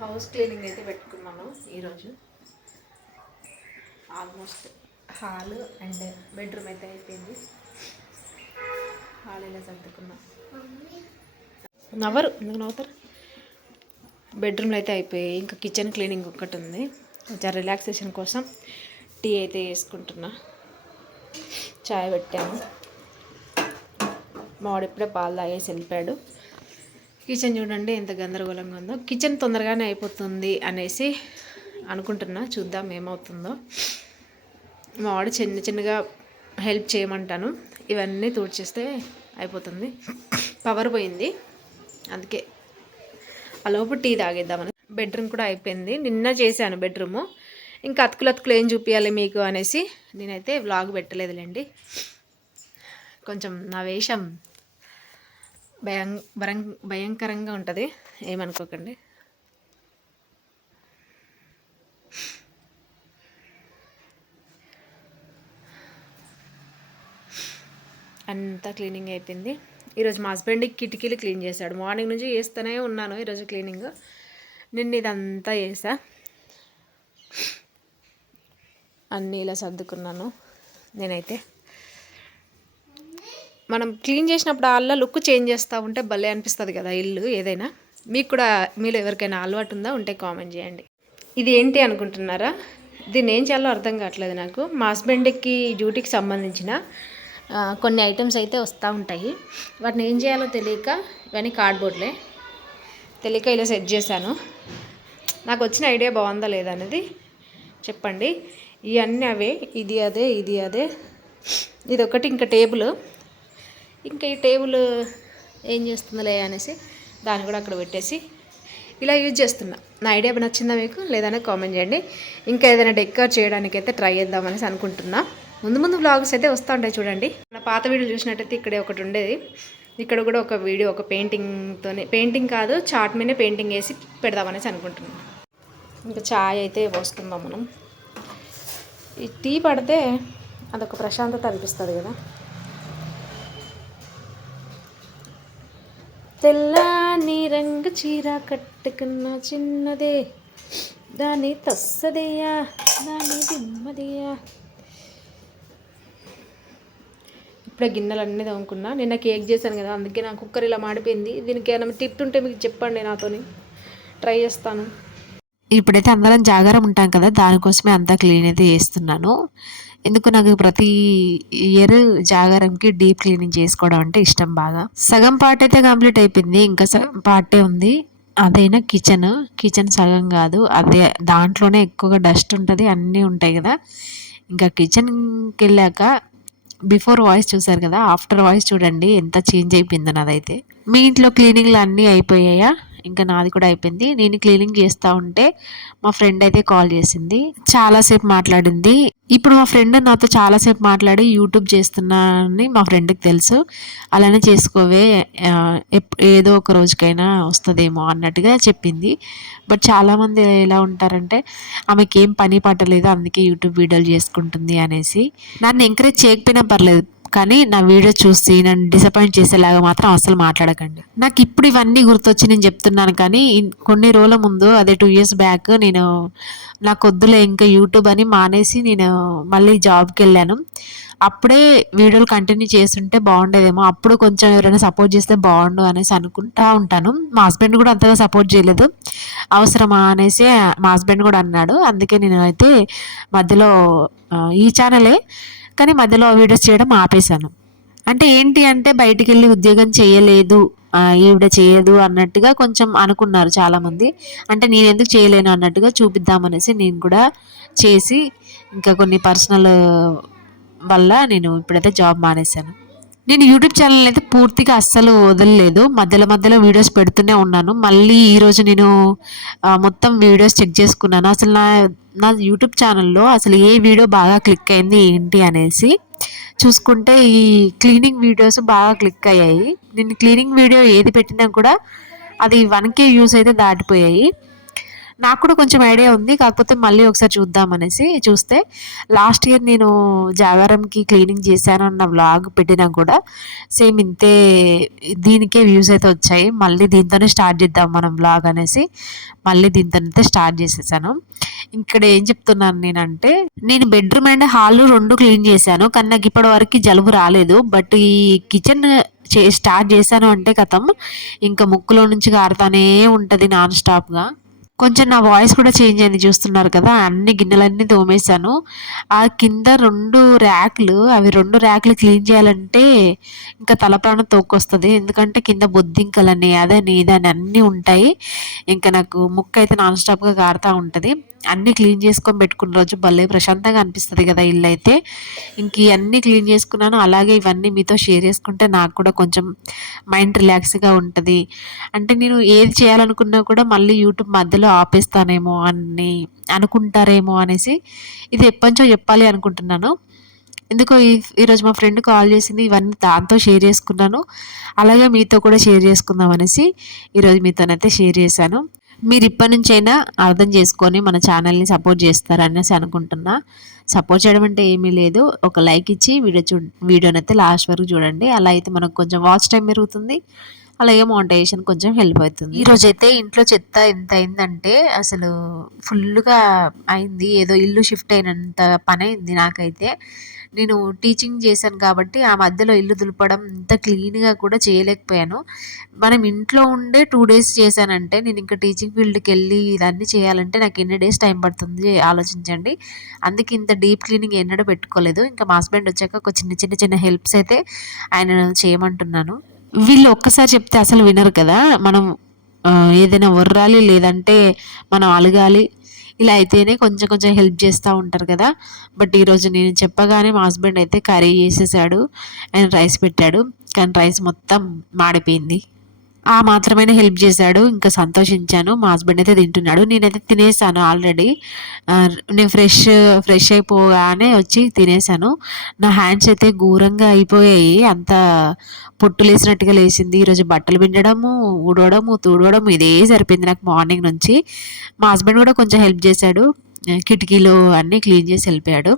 House cleaning అయితే పెట్టుకున్నాను ఈరోజు. ఆల్మోస్ట్ హాల్ అండ్ బెడ్రూమ్ అయితే అయిపోయింది. హాల్ ఇలా సర్దుకున్నా. నవ్వరు ఎందుకు నవ్వుతారు? బెడ్రూమ్లో అయితే అయిపోయాయి. ఇంకా కిచెన్ క్లీనింగ్ ఒక్కటి ఉంది. కొంచెం రిలాక్సేషన్ కోసం టీ అయితే వేసుకుంటున్నా. చాయ్ పెట్టాను. మావాడు ఇప్పుడే పాలు తాగేసి వెళ్ళిపోయాడు. కిచెన్ చూడండి ఎంత గందరగోళంగా ఉందో. కిచెన్ తొందరగానే అయిపోతుంది అనేసి అనుకుంటున్నా. చూద్దాం ఏమవుతుందో. మావాడు చిన్నగా హెల్ప్ చేయమంటాను. ఇవన్నీ తుడిచేస్తే అయిపోతుంది. పవర్ పోయింది, అందుకే ఆ లోపు టీ తాగేద్దామని. బెడ్రూమ్ కూడా అయిపోయింది. నిన్న చేశాను బెడ్రూము. ఇంకా అతుకులు ఏం చూపించాలి మీకు అనేసి నేనైతే వ్లాగ్ పెట్టలేదులేండి. కొంచెం నా వేషం భయంకరంగా ఉంటుంది, ఏమనుకోకండి. అంతా క్లీనింగ్ అయిపోయింది. ఈరోజు మా హస్బెండ్కి కిటికీలు క్లీన్ చేశాడు. మార్నింగ్ నుంచి చేస్తూనే ఉన్నాను ఈరోజు క్లీనింగ్. నిన్న ఇదంతా చేసా. అన్నీ ఇలా సర్దుకున్నాను నేనైతే. మనం క్లీన్ చేసినప్పుడు అలా లుక్ చేంజ్ చేస్తూ ఉంటే భలే అనిపిస్తుంది కదా ఇల్లు ఏదైనా. మీకు కూడా మీలో ఎవరికైనా అలవాటు ఉందా ఉంటే కామెంట్ చేయండి. ఇది ఏంటి అనుకుంటున్నారా? దీన్ని ఏం చేయాలో అర్థం కావట్లేదు నాకు. మా హస్బెండ్కి డ్యూటీకి సంబంధించిన కొన్ని ఐటమ్స్ అయితే వస్తూ ఉంటాయి. వాటిని ఏం చేయాలో తెలియక, ఇవన్నీ కార్డ్బోర్డ్లే, తెలియక ఇలా సెట్ చేశాను. నాకు వచ్చిన ఐడియా బాగుందా లేదా అనేది చెప్పండి. ఇవన్నీ అవే, ఇది అదే ఇది ఒకటి. ఇంకా టేబుల్, ఇంకా ఈ టేబుల్ ఏం చేస్తుందిలే అనేసి దాన్ని కూడా అక్కడ పెట్టేసి ఇలా యూజ్ చేస్తున్నా. నా ఐడియా నచ్చిందా మీకు లేదనే కామెంట్ చేయండి. ఇంకా ఏదైనా డెకర్ చేయడానికి అయితే ట్రై చేద్దామనేసి అనుకుంటున్నా. ముందు వ్లాగ్స్ అయితే వస్తూ ఉంటాయి చూడండి. నా పాత వీడియో చూసినట్టయితే ఇక్కడే ఒకటి ఉండేది. ఇక్కడ కూడా ఒక వీడియో, ఒక పెయింటింగ్ కాదు, చార్ట్ మీదే పెయింటింగ్ వేసి పెడదామనేసి అనుకుంటున్నాను. ఇంకా చాయ్ అయితే పోసుకుందాం మనం. ఈ టీ పడితే అదొక ప్రశాంతత అనిపిస్తుంది కదా. తెల్లని రంగు చీర కట్టుకున్న చిన్నదే, దాని తస్సదయ్యా, దాని దిమ్మదయ్యా. ఇప్పుడే గిన్నెలన్నీ తోముకున్నా. నిన్న కేక్ చేశాను కదా, అందుకే నా కుక్కర్ ఇలా మాడిపోయింది. దీనికి ఏమైనా టిప్ ఉంటే మీకు చెప్పండి, నాతోని ట్రై చేస్తాను. ఇప్పుడైతే అందరం జాగారం ఉంటాం కదా, దానికోసమే అంతా క్లీన్ అయితే చేస్తున్నాను. ఎందుకు నాకు ప్రతి ఇయర్ జాగారంకి డీప్ క్లీనింగ్ చేసుకోవడం అంటే ఇష్టం బాగా. సగం పార్ట్ అయితే కంప్లీట్ అయిపోయింది, ఇంకా సగం పార్టే ఉంది. అదైనా కిచెన్ సగం కాదు, అదే దాంట్లోనే ఎక్కువగా డస్ట్ ఉంటుంది, అన్నీ ఉంటాయి కదా. ఇంకా కిచెన్కి వెళ్ళాక బిఫోర్ వాయిస్ చూసారు కదా, ఆఫ్టర్ వాయిస్ చూడండి ఎంత చేంజ్ అయిపోయిందో నాదైతే. మీ ఇంట్లో క్లీనింగ్లు అన్నీ అయిపోయాయా? ఇంకా నాది కూడా అయిపోయింది. నేను క్లీనింగ్ చేస్తూ ఉంటే మా ఫ్రెండ్ అయితే కాల్ చేసింది. చాలాసేపు మాట్లాడింది. ఇప్పుడు మా ఫ్రెండ్ నాతో చాలాసేపు మాట్లాడి యూట్యూబ్ చేస్తున్నానని మా ఫ్రెండ్కి తెలుసు. అలానే చేసుకోవే, ఏదో ఒక రోజుకైనా వస్తుందేమో అన్నట్టుగా చెప్పింది. బట్ చాలామంది ఎలా ఉంటారంటే ఆమెకి ఏం పని పట్టలేదు, అందుకే యూట్యూబ్ వీడియోలు చేసుకుంటుంది అనేసి. నన్ను ఎంకరేజ్ చేయకపోయినా పర్లేదు, కానీ నా వీడియో చూసి నన్ను డిసప్పాయింట్ చేసేలాగా మాత్రం అసలు మాట్లాడకండి. నాకు ఇప్పుడు ఇవన్నీ గుర్తొచ్చి నేను చెప్తున్నాను, కానీ కొన్ని రోజుల ముందు, అదే 2 years బ్యాక్, నేను నాకు వద్దులే ఇంకా యూట్యూబ్ అని మానేసి నేను మళ్ళీ జాబ్కి వెళ్ళాను. అప్పుడే వీడియోలు కంటిన్యూ చేస్తుంటే బాగుండేదేమో, అప్పుడు కొంచెం ఎవరైనా సపోర్ట్ చేస్తే బాగుండు అనేసి అనుకుంటా ఉంటాను. మా హస్బెండ్ కూడా అంతగా సపోర్ట్ చేయలేదు. అవసరమా అనేసి మా హస్బెండ్ కూడా అన్నాడు. అందుకే నేను అయితే మధ్యలో ఈ ఛానలే, కానీ మధ్యలో వీడియోస్ చేయడం ఆపేశాను. అంటే ఏంటి అంటే బయటికి వెళ్ళి ఉద్యోగం చేయలేదు, ఈవిడ చేయదు అన్నట్టుగా కొంచెం అనుకున్నారు చాలామంది. అంటే నేను ఎందుకు చేయలేను అన్నట్టుగా చూపిద్దామనేసి నేను కూడా చేసి, ఇంకా కొన్ని పర్సనల్ వల్ల నేను ఇప్పుడైతే జాబ్ మానేశాను. నేను యూట్యూబ్ ఛానల్ అయితే పూర్తిగా అస్సలు వదలలేదు, మధ్యలో వీడియోస్ పెడుతూనే ఉన్నాను. మళ్ళీ ఈరోజు నేను మొత్తం వీడియోస్ చెక్ చేసుకున్నాను. అసలు నా యూట్యూబ్ ఛానల్లో అసలు ఏ వీడియో బాగా క్లిక్ అయింది ఏంటి అనేసి చూసుకుంటే ఈ క్లీనింగ్ వీడియోస్ బాగా క్లిక్ అయ్యాయి. నేను క్లీనింగ్ వీడియో ఏది పెట్టినా కూడా అది 1K వ్యూస్ అయితే దాటిపోయాయి. నాకు కూడా కొంచెం ఐడియా ఉంది. కాకపోతే మళ్ళీ ఒకసారి చూద్దామనేసి చూస్తే లాస్ట్ ఇయర్ నేను జాగారంకి క్లీనింగ్ చేశానన్న వ్లాగ్ పెట్టినా కూడా సేమ్ ఇంతే, దీనికే వ్యూస్ అయితే వచ్చాయి. మళ్ళీ దీంతోనే స్టార్ట్ చేద్దాం మనం వ్లాగ్ అనేసి మళ్ళీ దీంతోనైతే స్టార్ట్ చేసేసాను. ఇక్కడ ఏం చెప్తున్నాను నేనంటే, నేను బెడ్రూమ్ అండ్ హాల్ 2 క్లీన్ చేశాను. కానీ నాకు ఇప్పటి వరకు జలుబు రాలేదు. బట్ ఈ కిచెన్ స్టార్ట్ చేశాను అంటే కథం ఇంకా ముక్కులో నుంచి కారుతానే ఉంటది నాన్ స్టాప్‌గా. కొంచెం నా వాయిస్ కూడా చేంజ్ అయింది చూస్తున్నారు కదా! అన్ని గిన్నెలన్నీ తోమేశాను. ఆ కింద 2 ర్యాక్‌లు, అవి 2 ర్యాక్‌లు క్లీన్ చేయాలంటే ఇంకా తల ప్రాణం తోక్కొస్తది. ఎందుకంటే కింద బొద్దింకలని, అదని, ఇదని అన్నీ ఉంటాయి. ఇంకా నాకు ముక్కయితే నాన్ స్టాప్‌గా కారుతా ఉంటది. అన్నీ క్లీన్ చేసుకొని పెట్టుకున్న రోజు భలే ప్రశాంతంగా అనిపిస్తది కదా ఇల్లయితే. ఇంక ఇయన్నీ క్లీన్ చేసుకున్నాను. అలాగే ఇవన్నీ మీతో షేర్ చేసుకుంటే నాకు కూడా కొంచెం మైండ్ రిలాక్స్‌గా ఉంటది. అంటే నేను ఏది చేయాలనుకున్నా కూడా మళ్ళీ యూట్యూబ్ మధ్యలో ఆపేస్తానేమో అని అనుకుంటారేమో అనేసి ఇది ఎప్పటినుంచో చెప్పాలి అనుకుంటున్నాను. ఎందుకో ఈరోజు మా ఫ్రెండ్ కాల్ చేసింది. ఇవన్నీ దాంతో షేర్ చేసుకున్నాను. అలాగే మీతో కూడా షేర్ చేసుకుందాం అనేసి ఈరోజు మీతోనైతే షేర్ చేశాను. మీరు ఇప్పటి నుంచైనా అర్థం చేసుకొని మన ఛానల్‌ని సపోర్ట్ చేస్తారనేసి అనుకుంటున్నా. సపోర్ట్ చేయడం అంటే ఏమీ లేదు. ఒక లైక్ ఇచ్చి వీడియోనైతే లాస్ట్ వరకు చూడండి. అలా అయితే మనకు కొంచెం వాచ్ టైం పెరుగుతుంది. అలాగే మోనిటైజేషన్ కొంచెం హెల్ప్ అవుతుంది. ఈరోజైతే ఇంట్లో చెత్త ఎంత అయిందంటే అసలు ఫుల్‌గా అయింది. ఏదో ఇల్లు షిఫ్ట్ అయినంత పనయింది నాకైతే. నేను టీచింగ్ చేశాను కాబట్టి ఆ మధ్యలో ఇల్లు దులపడం ఇంత క్లీన్‌గా కూడా చేయలేకపోయాను. మనం ఇంట్లో ఉండే 2 డేస్ చేశానంటే నేను ఇంకా టీచింగ్ ఫీల్డ్‌కెళ్ళి ఇదన్నీ చేయాలంటే నాకు ఎన్ని డేస్ టైం పడుతుంది ఆలోచించండి. అందుకే ఇంత డీప్ క్లీనింగ్ ఎన్నడూ పెట్టుకోలేదు. ఇంకా మా హస్బెండ్ వచ్చాక ఒక చిన్న హెల్ప్స్ అయితే ఆయనను చేయమంటున్నాను. వీళ్ళు ఒక్కసారి చెప్తే అసలు వినరు కదా! మనం ఏదైనా ఒర్రాలి, లేదంటే మనం అలగాలి. ఇలా అయితేనే కొంచెం హెల్ప్ చేస్తా ఉంటారు కదా! బట్ ఈరోజు నేను చెప్పగానే మా హస్బెండ్ అయితే కర్రీ చేసేసాడు. అండ్ రైస్ పెట్టాడు. కానీ రైస్ మొత్తం మాడిపోయింది. ఆ మాత్రమైనా హెల్ప్ చేశాడు. ఇంకా సంతోషించాను. మా హస్బెండ్ అయితే తింటున్నాడు. నేనైతే తినేసాను ఆల్రెడీ. నేను ఫ్రెష్ అయిపోగానే వచ్చి తినేసాను. నా హ్యాండ్స్ అయితే ఘోరంగా అయిపోయాయి. అంత పొట్టులేసినట్టుగా లేసింది. ఈరోజు బట్టలు పిండడము, ఊడవడము, తుడవడము ఇదే సరిపోయింది నాకు మార్నింగ్ నుంచి. మా హస్బెండ్ కూడా కొంచెం హెల్ప్ చేశాడు. కిటికీలు అన్నీ క్లీన్ చేసి వెళ్ళిపోయాడు.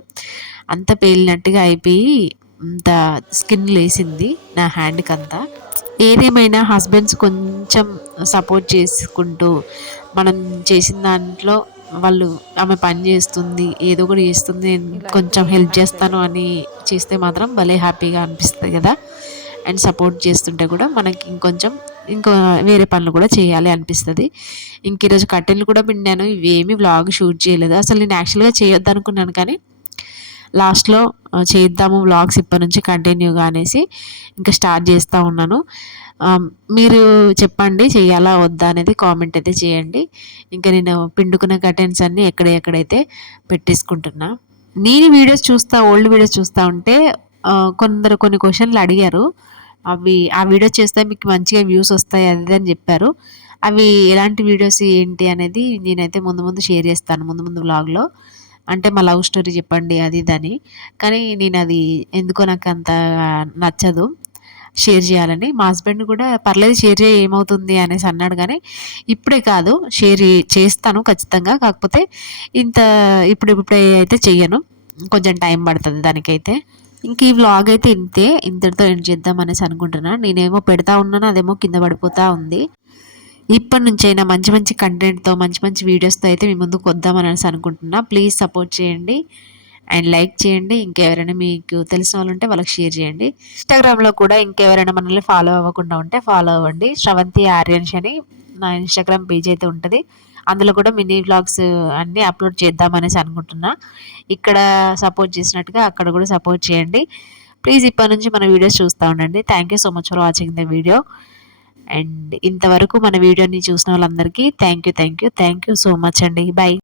అంత పేలినట్టుగా అయిపోయి అంత స్కిన్ లేసింది నా హ్యాండ్‌కంతా. ఏదేమైనా హస్బెండ్స్ కొంచెం సపోర్ట్ చేసుకుంటూ మనం చేసిన దాంట్లో వాళ్ళు ఆమె పని చేస్తుంది, ఏదో ఒకటి చేస్తుంది, నేను కొంచెం హెల్ప్ చేస్తాను అని చేస్తే మాత్రం భలే హ్యాపీగా అనిపిస్తుంది కదా! అండ్ సపోర్ట్ చేస్తుంటే కూడా మనకి ఇంకో వేరే పనులు కూడా చేయాలి అనిపిస్తుంది. ఇంక ఈరోజు కట్టెలు కూడా పిండాను. ఇవేమీ వ్లాగ్ షూట్ చేయలేదు. అసలు నేను యాక్చువల్‌గా చేయొద్దనుకున్నాను కానీ లాస్ట్‌లో చేద్దాము వ్లాగ్స్ ఇప్పటి నుంచి కంటిన్యూగా అనేసి ఇంకా స్టార్ట్ చేస్తూ ఉన్నాను. మీరు చెప్పండి చేయాలా వద్దా అనేది కామెంట్ అయితే చేయండి. ఇంకా నేను పిండుకున్న కర్టెన్స్ అన్నీ ఎక్కడైతే పెట్టేసుకుంటున్నా. నేను వీడియోస్ చూస్తా, ఓల్డ్ వీడియోస్ చూస్తా ఉంటే కొన్ని క్వెషన్‌లు అడిగారు. ఆ వీడియోస్ చేస్తే మీకు మంచిగా వ్యూస్ వస్తాయి అది ఇది అని చెప్పారు. అవి ఎలాంటి వీడియోస్ ఏంటి అనేది నేనైతే ముందు షేర్ చేస్తాను ముందు వ్లాగ్‌లో. అంటే మా లవ్ స్టోరీ చెప్పండి అది ఇదని. కానీ నేనది ఎందుకో నాకంత నచ్చదు షేర్ చేయాలని. మా హస్బెండ్ కూడా పర్లేదు షేర్ చేయి ఏమవుతుంది అనేసి అన్నాడు కానీ ఇప్పుడే కాదు చేస్తాను ఖచ్చితంగా. కాకపోతే ఇంత ఇప్పుడే అయితే చెయ్యను. కొంచెం టైం పడుతుంది దానికైతే. ఇంక ఈ వ్లాగ్ అయితే ఇంతటితో ఎండ్ చేద్దాం అనేసి అనుకుంటున్నా. నేనేమో పెడతా ఉన్నాను, అదేమో కింద పడిపోతా ఉంది. ఇప్పటి నుంచైనా మంచి కంటెంట్‌తో మంచి వీడియోస్‌తో అయితే మీ ముందుకు వద్దామనేసి అనుకుంటున్నా. ప్లీజ్ సపోర్ట్ చేయండి అండ్ లైక్ చేయండి. ఇంకెవరైనా మీకు తెలిసిన వాళ్ళుంటే వాళ్ళకి షేర్ చేయండి. ఇన్‌స్టాగ్రామ్‌లో కూడా ఇంకెవరైనా మనల్ని ఫాలో అవ్వకుండా ఉంటే ఫాలో అవ్వండి. శ్రవంతి ఆర్యన్స్ అని నా ఇన్‌స్టాగ్రామ్ పేజ్ అయితే ఉంటది. అందులో కూడా మినీ వ్లాగ్స్ అన్నీ అప్లోడ్ చేద్దామనేసి అనుకుంటున్నా. ఇక్కడ సపోర్ట్ చేసినట్టుగా అక్కడ కూడా సపోర్ట్ చేయండి. ప్లీజ్ ఇప్పటి నుంచి మన వీడియోస్ చూస్తూ ఉండండి. Thank you so much for watching the video. And ఇంతవరకు మన వీడియోని చూసిన వాళ్ళందరికీ థ్యాంక్ యూ సో మచ్ అండి. బై.